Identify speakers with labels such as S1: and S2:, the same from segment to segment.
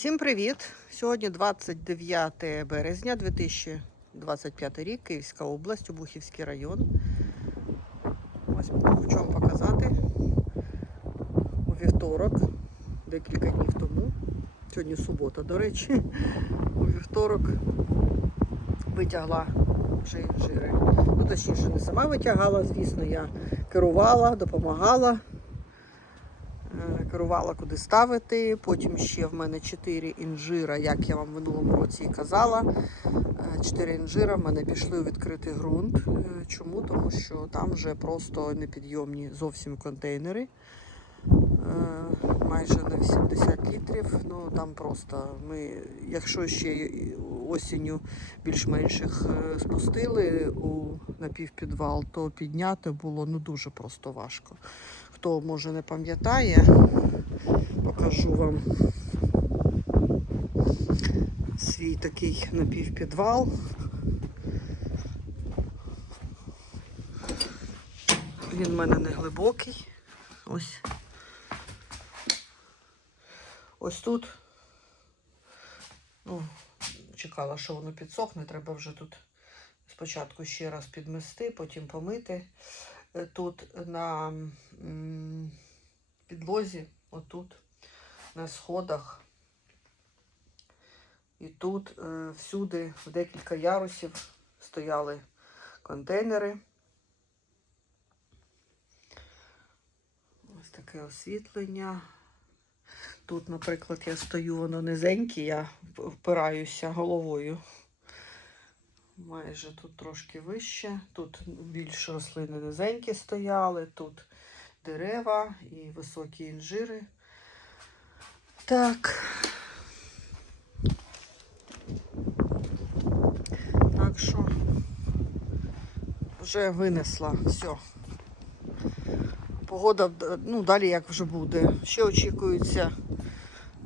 S1: Всім привіт! Сьогодні 29 березня 2025 рік, Київська область, Обухівський район. Ось хочу вам показати у вівторок, декілька днів тому. Сьогодні субота, до речі, у вівторок витягла жири. Ну, точніше, не сама витягала, звісно, я керувала, допомагала. Е, керувала, куди ставити. Потім ще в мене 4 інжира, як я вам в минулому році і казала. 4 інжира в мене пішли у відкритий ґрунт. Е, Чому? Тому що там вже просто непідйомні зовсім контейнери. Е, Майже на 80 літрів. Ну там просто ми, якщо ще осінню більш-менш їх е, спустили у напівпідвал, то підняти було ну дуже просто важко. Хто може не пам'ятає, покажу вам свій такий напівпідвал. Він в мене не глибокий. Ось. Ось тут. Ну, чекала, що воно підсохне. Треба вже тут спочатку ще раз підмести, потім помити. Е, Тут на підлозі, отут, на сходах. І тут е, всюди в декілька ярусів стояли контейнери. Ось таке освітлення. Тут, наприклад, я стою, воно низеньке, я впираюся головою. Майже тут трошки вище. Тут більш рослини низенькі стояли, тут дерева і високі інжири. Так. Так що вже винесла все. Погода, ну, далі як вже буде. Ще очікується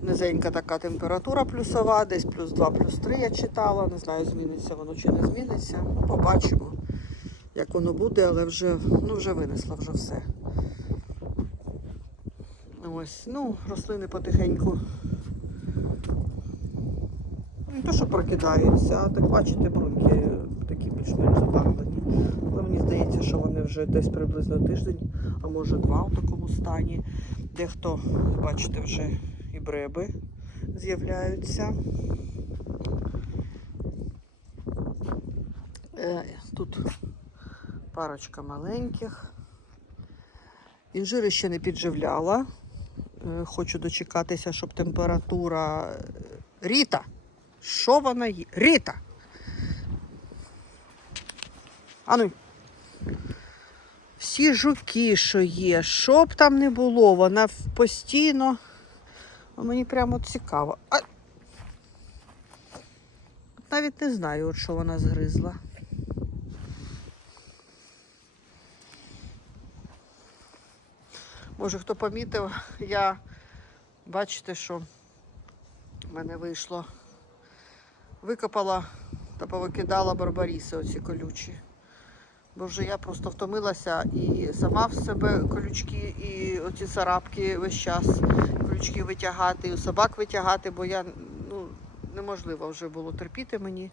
S1: низенька така температура плюсова, десь плюс 2, плюс 3 я читала. Не знаю, зміниться воно чи не зміниться. Побачимо, як воно буде, але вже, ну, вже винесла вже все. Ось, ну, рослини потихеньку. Не то, що прокидаються, а так бачите, бруньки такі більш-менш забарвлені. Але мені здається, що вони вже десь приблизно тиждень, а може два в такому стані. Дехто, бачите, вже бреби з'являються. Е, Тут парочка маленьких. Інжири ще не підживляла. Е, Хочу дочекатися, щоб температура. Ріта! Що вона є? Ріта! Ану. Всі жуки, що є, що б там не було, вона постійно. А Мені прямо цікаво. А... Навіть не знаю, от що вона згризла. Може, хто помітив, я бачите, що в мене вийшло. Викопала та повикидала барбаріси оці колючі. Бо вже я просто втомилася і сама в себе колючки, і оці царапки весь час колючки витягати, і у собак витягати, бо я ну, неможливо вже було терпіти мені.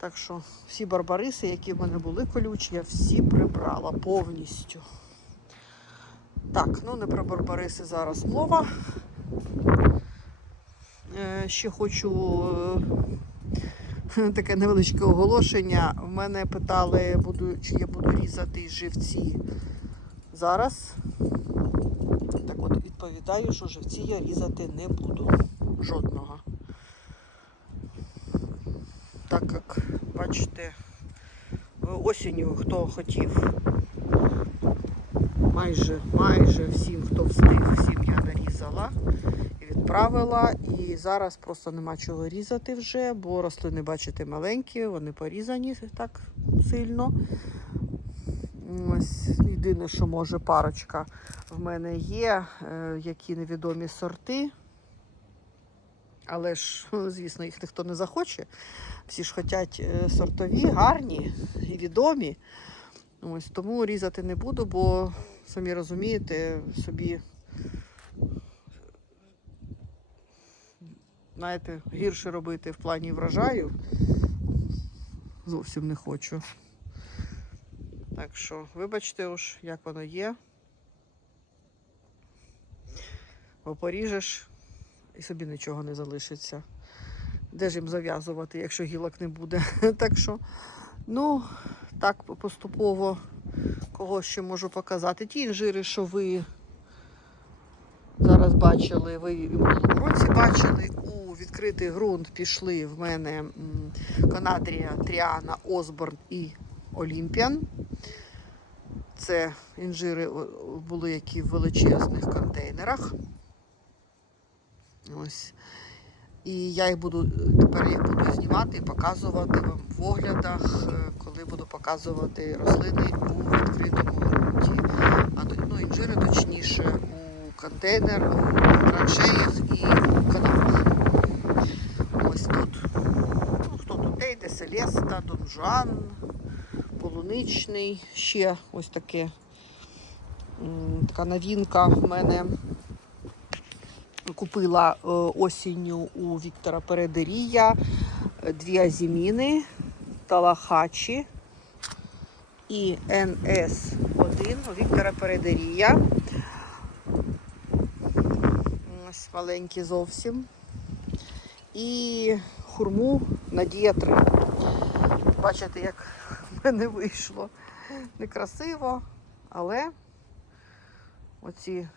S1: Так що всі барбариси, які в мене були колючі, я всі прибрала повністю. Так, ну не про барбариси зараз мова. Е, ще хочу е, таке невеличке оголошення. В мене питали, буду, чи я буду різати живці зараз. Так от відповідаю, що живці я різати не буду. Жодного. Так як, бачите, осінню хто хотів, майже, майже всім, хто встиг, всім я нарізала відправила. І зараз просто нема чого різати вже, бо рослини, бачите, маленькі, вони порізані так сильно. Ось єдине, що може парочка в мене є, е, які невідомі сорти. Але ж, звісно, їх ніхто не захоче. Всі ж хочуть е, сортові, гарні і відомі. Ось тому різати не буду, бо самі розумієте, собі знаєте, гірше робити в плані врожаю. Зовсім не хочу. Так що, вибачте уж, як воно є. Бо поріжеш і собі нічого не залишиться. Де ж їм зав'язувати, якщо гілок не буде. так що, ну, так поступово кого ще можу показати. Ті інжири, що ви зараз бачили, ви в році бачили, у відкритий ґрунт пішли в мене м, Конадрія, Тріана, Осборн і Олімпіан. Це інжири були які в величезних контейнерах. Ось. І я їх буду тепер їх буду знімати і показувати вам в оглядах, е, коли буду показувати рослини у відкритому ґрунті. А ну, інжири точніше у контейнер, у траншеях і у каналах. Ось тут. Ну, хто Селеста, Донжан, Полуничний. Ще ось таке така новинка в мене купила е, осінню у Віктора Передерія дві азіміни, Талахачі і НС1 у Віктора Передерія. Ось маленькі зовсім. І хурму Надія 3. Бачите, як в мене вийшло. Некрасиво, але оці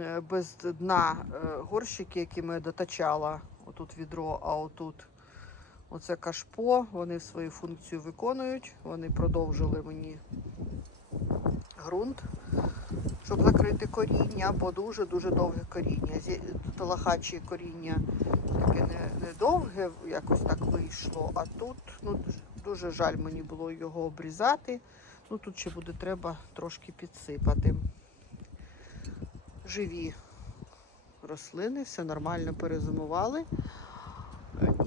S1: е, без дна е, горщики, які ми дотачала, отут відро, а отут оце кашпо, вони свою функцію виконують. Вони продовжили мені ґрунт, щоб закрити коріння, бо дуже-дуже довге коріння. Тут лахачі коріння таке не, не довге, якось так вийшло, а тут ну, дуже жаль мені було його обрізати. Ну, тут ще буде треба трошки підсипати живі рослини, все нормально перезимували.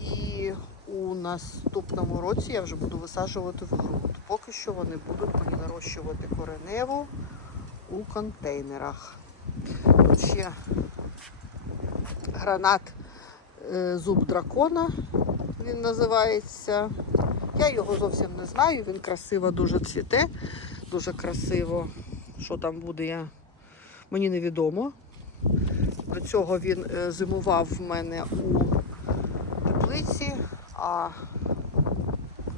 S1: І у наступному році я вже буду висаджувати в ґрунт. Поки що вони будуть мені нарощувати кореневу у контейнерах. Ще гранат е, зуб дракона, він називається. Я його зовсім не знаю, він красиво дуже цвіте, дуже красиво. Що там буде, я... мені невідомо. До цього він е, зимував в мене у теплиці, а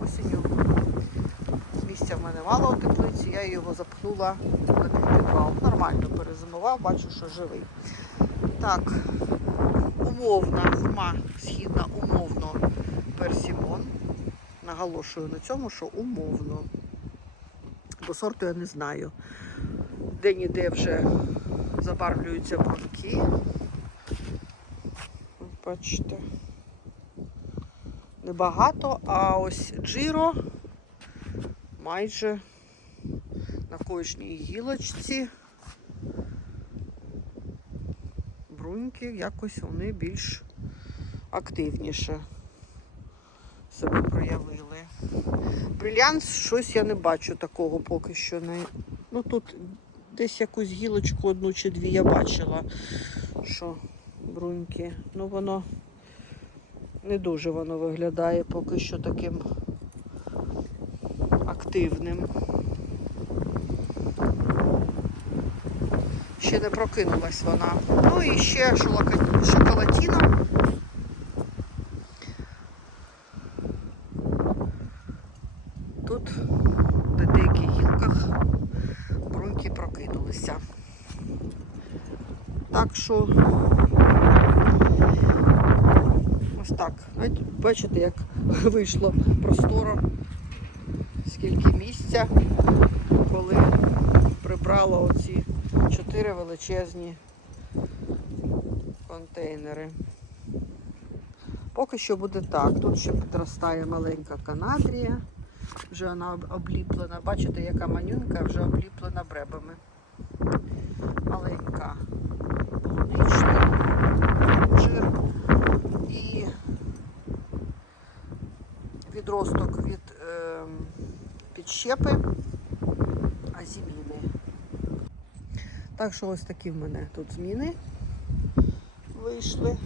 S1: осінню місця в мене мало у я його запхнула на підвал. Нормально перезимував, бачу, що живий. Так, умовна хурма східна, умовно персімон. Наголошую на цьому, що умовно. Бо сорту я не знаю. Де-ніде вже забарвлюються бруньки. Бачите. Небагато, а ось джиро майже на кожній гілочці. Бруньки якось вони більш активніше себе проявили. Брилянс щось я не бачу такого поки що. Не... Ну тут десь якусь гілочку одну чи дві я бачила, що бруньки. Ну воно не дуже воно виглядає поки що таким активним. Ще не прокинулась вона. Ну і ще шоколатіна. Тут на деяких гілках бруньки прокинулися. Так що ось так. Бачите, як вийшло просторо, скільки місця, коли прибрала оці чотири величезні контейнери. Поки що буде так. Тут ще підростає маленька канадрія. Вже вона обліплена. Бачите, яка манюнька вже обліплена бребами. Маленька полуничний жир і відросток від е, підщепи азіміни. Так що ось такі в мене тут зміни вийшли.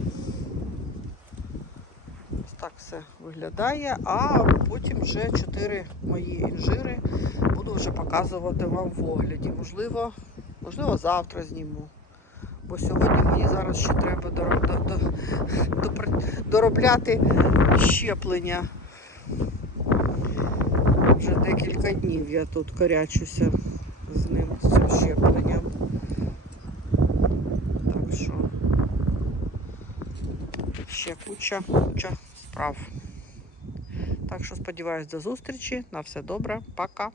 S1: Ось так все виглядає. А потім вже чотири мої інжири буду вже показувати вам в огляді. Можливо, можливо, завтра зніму. Бо сьогодні мені зараз ще треба доробляти щеплення. Вже декілька днів я тут корячуся з ним, з цим щепленням. Так що ще куча, куча справ. Так що сподіваюсь до зустрічі. На все добре. Пока.